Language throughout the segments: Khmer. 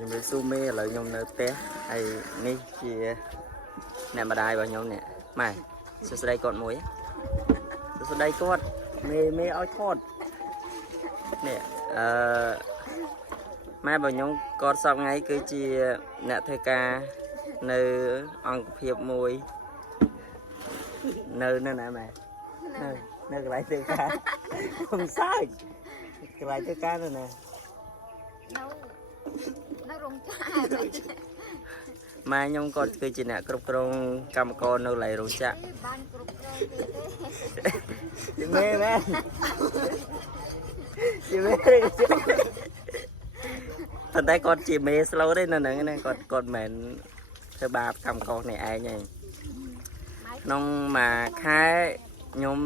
ជំរាបសួរមេឥឡូវខ្ញុំនៅផ្ទះហើយនេះជាអ្នកម្ដាយរបស់ខ្ញុំនេះម៉ែសួស្ដីគាត់មួយសួស្ដីគាត់មេឲ្យថតនេះម៉ែរបស់ខ្ញុំគាត់សប្ងៃគឺជាអ្នកធ្វើការនៅអង្គភាពមួយនៅណាម៉ែនៅកន្លែងធ្វើការខ្ញុំសើចកន្លែងធ្វើការនៅណានៅរោងចក្រម៉ែខ្ញុំគាត់គឺជាអ្នកគ្រប់គ្រងកម្មករនៅឡៃរោងចក្របានគ្រប់គ្រងទេមេជាមេប៉ុន្តែគាត់ជាមេ slow ទេនៅហ្នឹងណាគាត់មិនធ្វើបាបកម្មករនេះឯងទេក្នុងមួយខែខ្ញុំ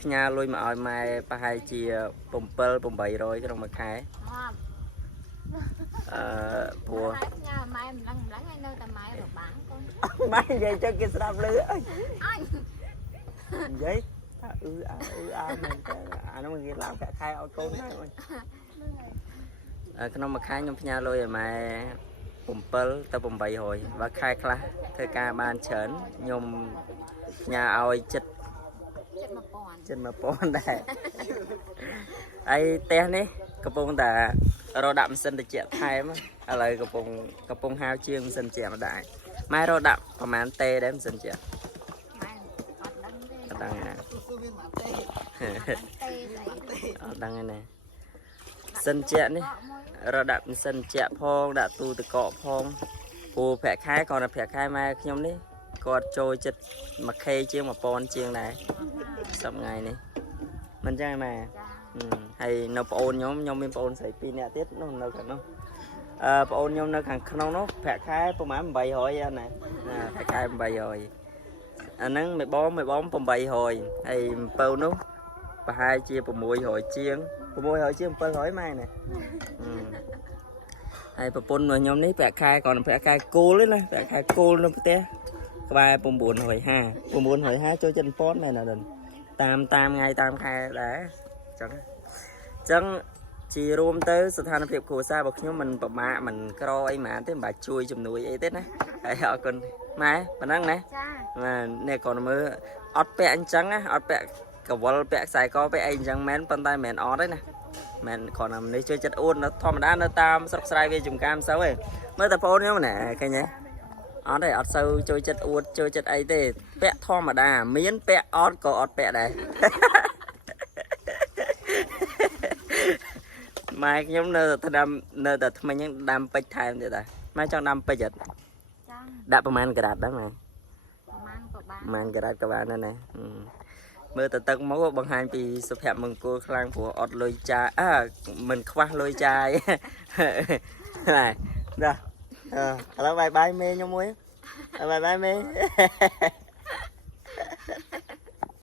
ផ្ញើលុយមកឲ្យម៉ែប្រហែលជា700-800ក្នុងមួយខែព្រោះញ៉ាំម៉ែម្លឹងឲ្យនៅតែម៉ែរបាំងកូនម៉ែនិយាយចឹងគេស្ដាប់លឺអើយនិយាយថាមែនតើអានោះគេឡើងកាក់ខែឲ្យកូនហើយក្នុងមួយខែខ្ញុំផ្ញើលុយឲ្យម៉ែ700ទៅ800បើខែខ្លះធ្វើការបានច្រើនខ្ញុំផ្ញើឲ្យចិត្ត1000ដែរហើយផ្ទះនេះកំពុងតែរកដាក់ម៉ាស៊ីនត្រជាក់ថែមឥឡូវកំពុងហាវជាងម៉ាស៊ីនត្រជាក់ម្ដងម៉ែរកដាក់ប្រហែលតេដែរម៉ាស៊ីនត្រជាក់ម៉ែអត់ដឹងទេអត់ដឹងណាអត់ដឹងណាម៉ាស៊ីនត្រជាក់នេះរកដាក់ម៉ាស៊ីនត្រជាក់ផងដាក់ទូទឹកកកផងព្រោះប្រាក់ខែគាត់តែប្រាក់ខែម៉ែខ្ញុំនេះគាត់ចូលចិត្ត 1k ជាង 1000 ជាងដែរសប្ថ្ងៃនេះមិនចឹងម៉ែហើយនៅប្អូនខ្ញុំមានប្អូនស្រី2នាក់ទៀតនោះនៅខាងនោះប្អូនខ្ញុំនៅខាងក្នុងនោះប្រាក់ខែប្រហែល800ណាប្រាក់ខែ800អាហ្នឹងមួយបង800ហើយអំពៅនោះប្រហែលជា600ជាង700ម៉ែណាហើយប្រពន្ធរបស់ខ្ញុំនេះប្រាក់ខែគាត់ប្រាក់ខែគោលទេណាប្រាក់ខែគោលនៅផ្ទះក្បែរ950ចូលចិត្ត1000មែនអត់តាមថ្ងៃតាមខែដែរចឹងជារួមទៅស្ថានភាពគ្រួសាររបស់ខ្ញុំមិនប្រមាថមិនក្រអីហ្មងទេមិនបាច់ជួយជំនួយអីទេណាហើយអរគុណម៉ែប៉ុណ្ណឹងណាចានេះគាត់មើលអត់ពាក់អញ្ចឹងណាអត់ពាក់កវលពាក់ខ្សែកពាក់អីអញ្ចឹងមែនប៉ុន្តែមិនមែនអត់ទេណាមែនគ្រាន់តែនេះជួយចិត្តអួតនៅធម្មតានៅតាមស្រុកស្រែវាចំការមិនសូវទេមើលតែប្អូនខ្ញុំណាឃើញទេអត់ទេអត់សូវជួយចិត្តអួតជួយចិត្តអីទេពាក់ធម្មតាមានពាក់អត់ក៏អត់ពាក់ដែរម៉ែខ្ញុំនៅតែថ្មិញហ្នឹងដាំពេជ្រថែមទៀតដែរម៉ែចង់ដាំពេជ្រអត់ចាដាក់ប្រហែលក្រាតដែរម៉ែប្រហែលក៏បានប្រហែលក្រាតក៏បានដែរណាមើលទៅទឹកមកបង្ហាញពីសុភមង្គលខ្លាំងព្រោះអត់លុយចាយមិនខ្វះលុយចាយណែឥឡូវបាយមេខ្ញុំមួយបាយមេ